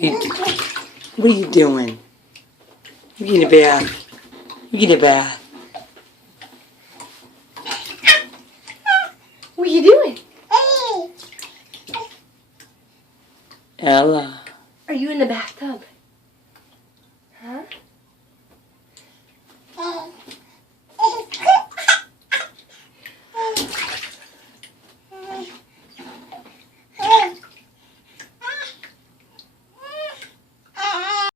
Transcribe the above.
What are you doing? You getting a bath. You getting a bath. What are you doing? Ella. Are you in the bathtub?